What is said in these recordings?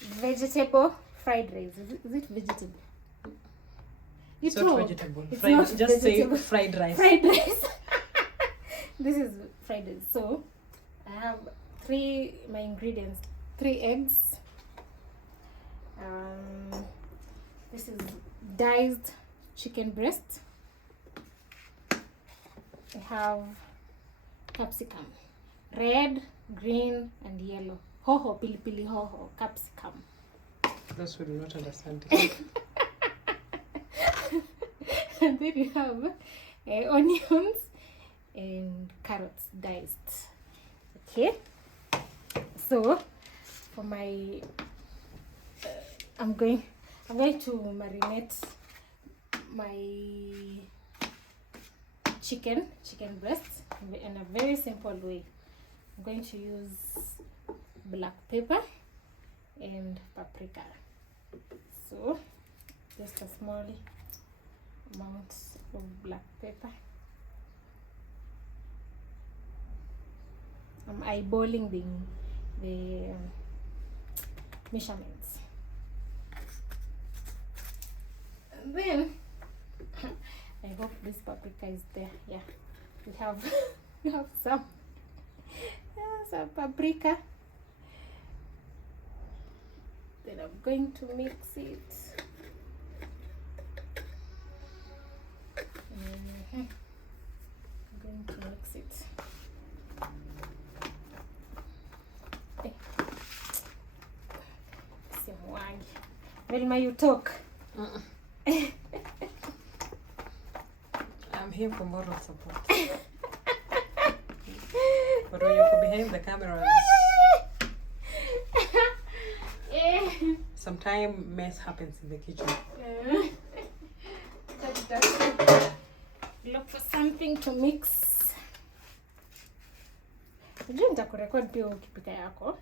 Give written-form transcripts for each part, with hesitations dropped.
vegetable fried rice. Is it vegetable? It's not vegetable. It's fried, not just vegetable. say fried rice. Fried rice. This is fried rice. So I have my ingredients: 3 eggs. This is diced chicken breast. I have capsicum, red, green, and yellow. Hoho, pilipili hoho, capsicum. Those will not understand. And then you have onions and carrots diced. Okay. So for my, I'm going to marinate my chicken breast in a very simple way. I'm going to use black pepper and paprika. So just a small amount of black pepper. I'm eyeballing the measurements. And then I hope this paprika is there. Yeah, we have some paprika. Then I'm going to mix it. I'm going to mix it. Velma, you talk. I'm here for moral support. But when you're behind the camera, sometimes mess happens in the kitchen. Look for something to mix. Unajua nitakurecord pia ukipika yako.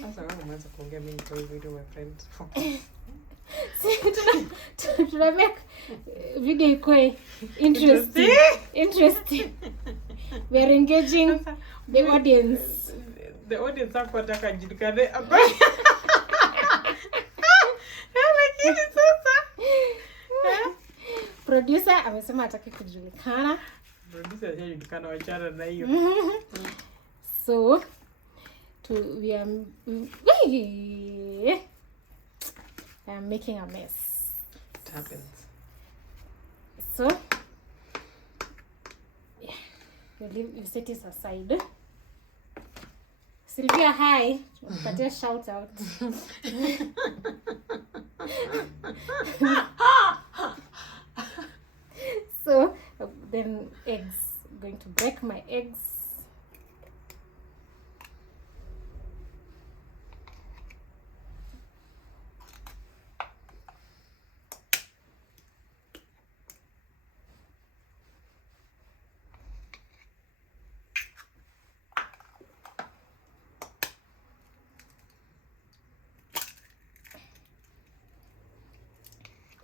Sasa wewe umeanza kuongea mimi kwa video my friend. Tuna make video ikuwe interesting. We are engaging the audience. The audience hapo wataka julikane. Lakini sasa producer amesema hataki kujulikana. Producer hajajulikana, wachana na hiyo. So I'm making a mess. It happens. So yeah, you set it aside. Sylvia, hi. Patia shout out. So then eggs. I'm going to break my eggs.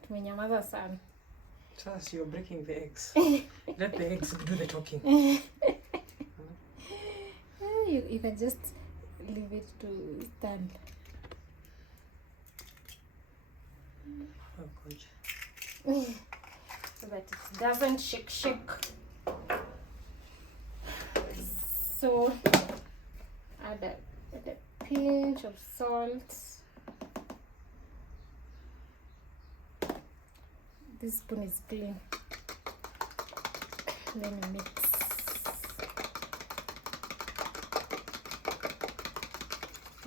Tumenyamaza sana. So you're breaking the eggs. Let the eggs do the talking. You can just leave it to stand. Oh gosh. So that it doesn't shake. So add a pinch of salt. This spoon is clean. Then we mix.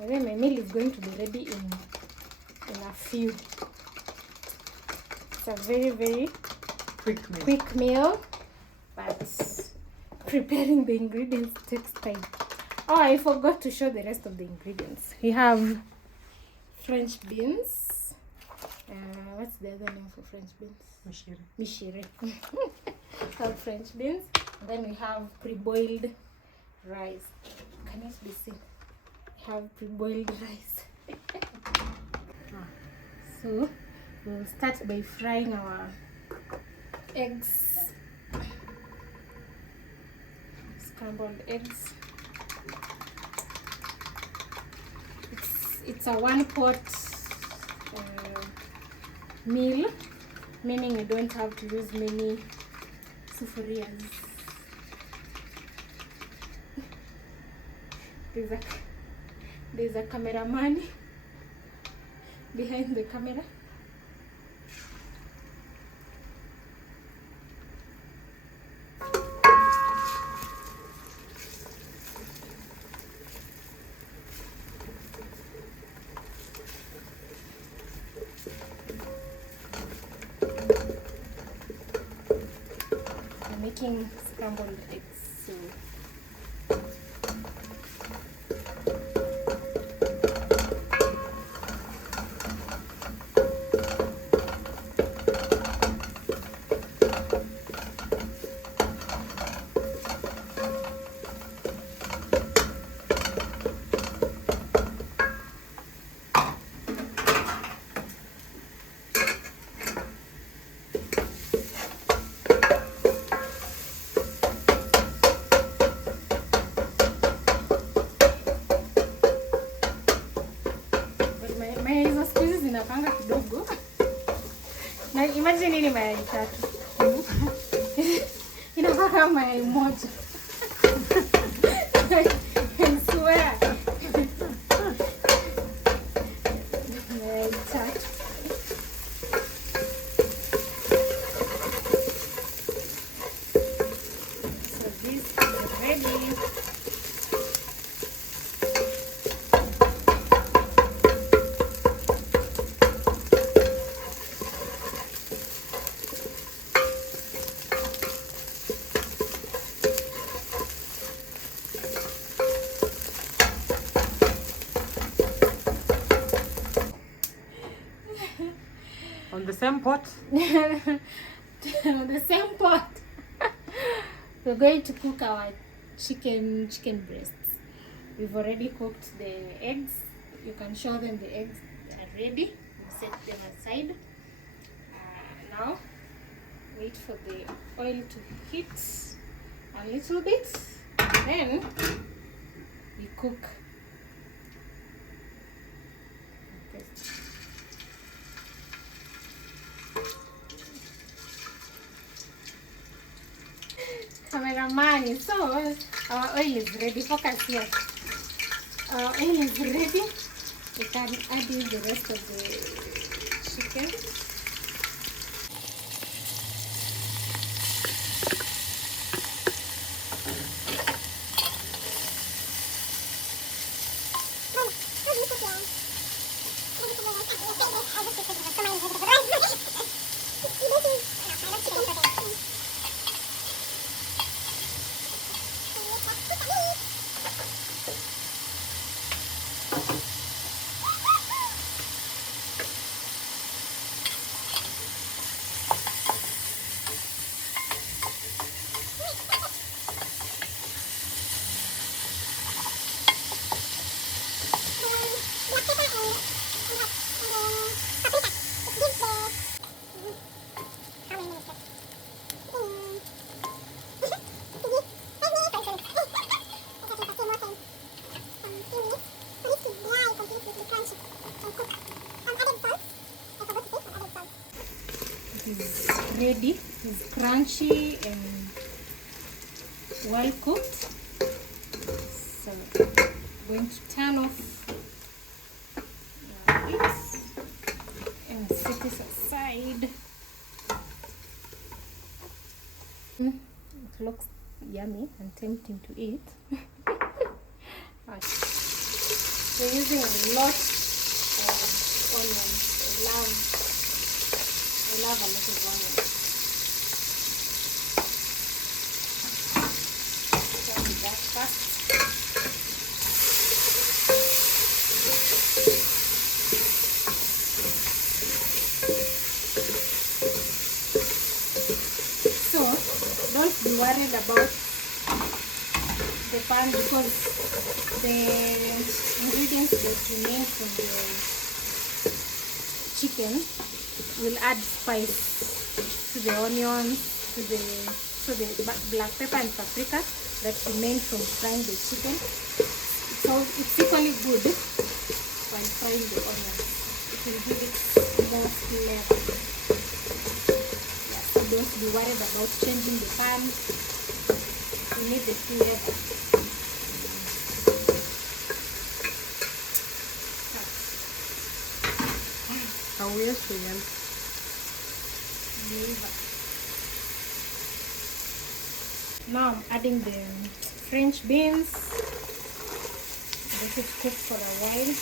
And then my meal is going to be ready in a few. It's a very quick meal, but preparing the ingredients takes time. Oh, I forgot to show the rest of the ingredients. We have French beans. What's the other name for French beans? Mishire. Have French beans. And then we have pre-boiled rice. Can it be seen? We have pre-boiled rice. So we'll start by frying our eggs. Scrambled eggs. It's it's a 1 pot meal, meaning you don't have to use many sufurias. There's a cameraman behind the camera. I'm making scrambled eggs, so hizo siku hizi zinapanga kidogo. Na imagine hii ni mayai 3. Inakaa kama mayai moja. I swear. Mayai 3. So this is ready. On the same pot? The same pot. We're going to cook our chicken breasts. We've already cooked the eggs. You can show them the eggs are ready. We set them aside. Now wait for the oil to heat a little bit. Then we cook. Cameraman, so our oil is ready. Focus here. Our oil is ready. We can add in the rest of the chicken. Ready. It's crunchy and well cooked. So I'm going to turn off it and set this aside. It looks yummy and tempting to eat. We're using a lot of onions. I love a lot of onions. That first. So don't be worried about the pan because the ingredients that remain from the chicken will add spice to the onions, to the black pepper and paprika that remain from frying the chicken. So it's equally good while boil the onions. It will give it more flavor. Yeah, so don't be worried about changing the pan. You need the flavor. Now I'm adding the French beans. Let it cook for a while.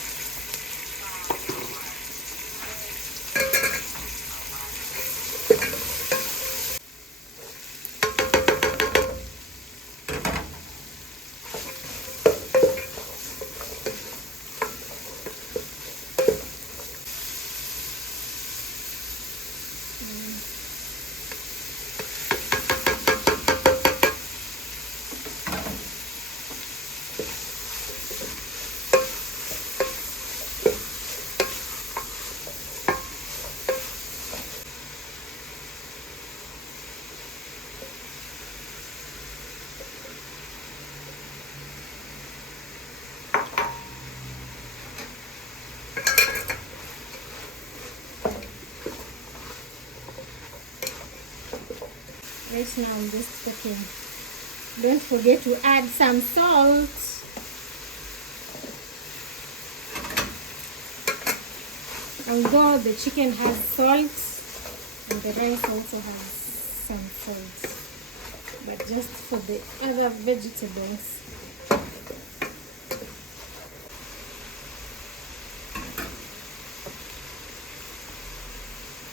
Right now I'm just cooking. Don't forget to add some salt. Although the chicken has salt and the rice also has some salt, but just for the other vegetables.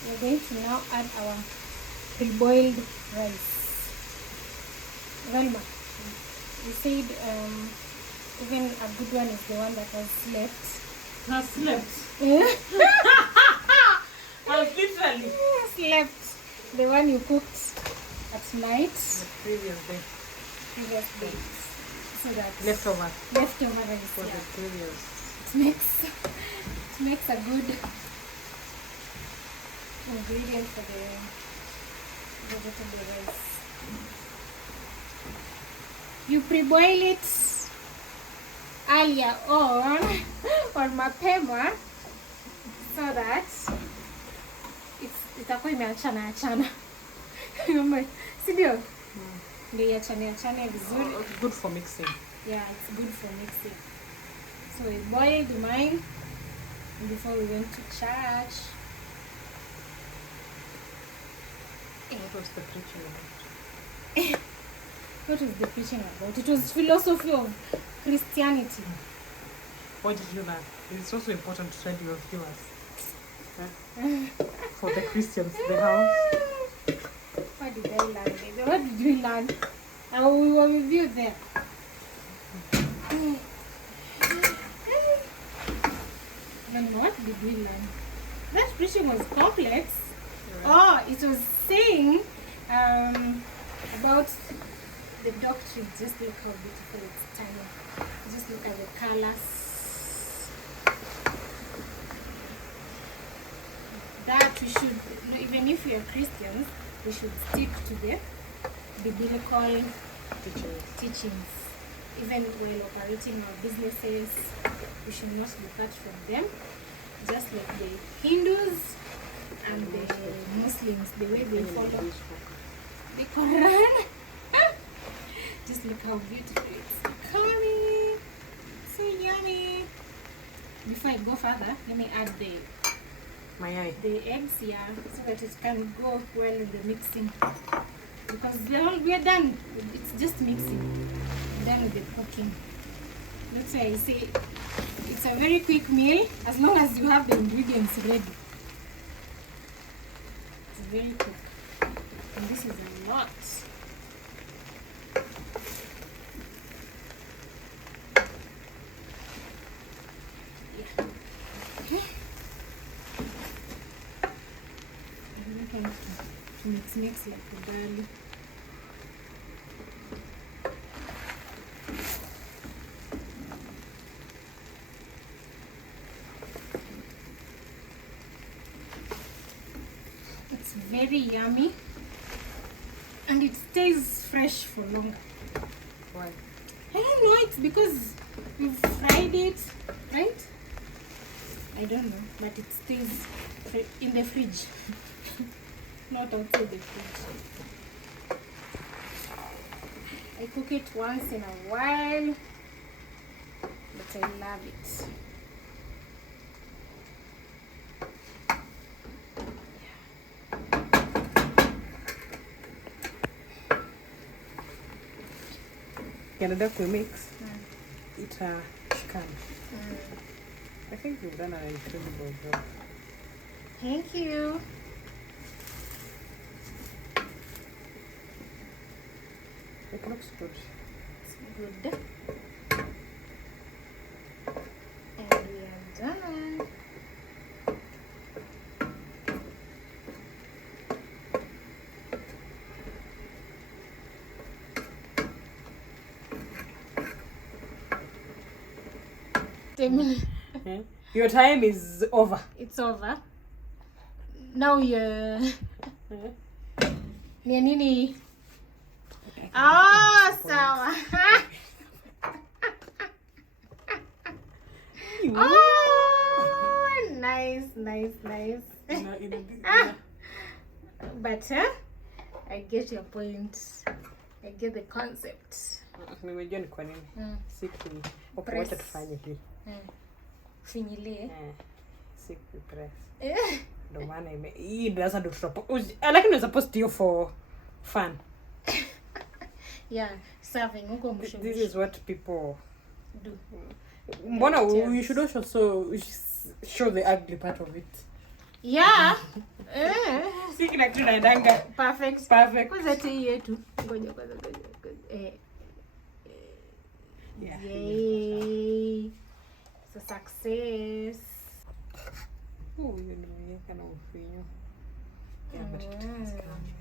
We're going to now add our pre-boiled rice. Velma, you said even a good one is the one that has slept. Has slept? Has literally slept. The one you cooked at night. the previous day. Previous day. So that Leftover rice. for the previous. It makes a good ingredient for the vegetable rice. You pre-boil it earlier on mapema so that itakuwa imeachana. Si ndio? Ndio iachane vizuri. It's good for mixing. Yeah, it's good for mixing. So we boiled mine before we went to church. What was the preaching about? What was the preaching about? It was philosophy of Christianity. What did you learn? It's also important to tell your viewers. For the Christians, the house. What did I learn? What did you learn? We were with you there. And what did we learn? That preaching was complex. Oh, it was saying about the doctrine. Just look how beautiful it's turning. Just look at the colors. That we should, even if we are Christians, we should stick to the biblical teachings. Even while operating our businesses, we should not depart from them. Just like the Hindus and the Muslims, the way they follow the Quran. Just look how beautiful it's coming. So yummy. Before I go further, let me add the eggs here so that it can go well in the mixing. Because we are done. It's just mixing. We're done with the cooking. That's why I say it's a very quick meal as long as you have the ingredients ready. It's very quick. And this is a lot. Yeah. Okay. I'm going to mix like the garlic. It's very yummy and it stays fresh for longer. Why? I don't know, it's because we've fried it, right? I don't know, but it stays in the fridge. Not outside the fridge. I cook it once in a while, but I love it. Canada mix. Itashikana. I think you've done an incredible job. Thank you. It looks good. It's good. And we are done. Okay. Your time is over. It's over. Now you're... Nini? Oh, sawa. Oh, nice. But I get your point. I get the concept. Nimejua ni kwa nini. Okay, wacha tufanye hii. Finyilie. Siku press. Ndo maana hii sasa ndo tutapost. Lakini unaweza post hiyo for fun. Yeah, serving huko mwisho. This is what people do. Mbona you should also show the ugly part of it. Yeah. Si kila kitu naendanga Perfect. Kwanza tea yetu. Ngoja. Yeah. Yay. It's a success. Hiyo nimeweka na ufinyo. Yeah, but it has come.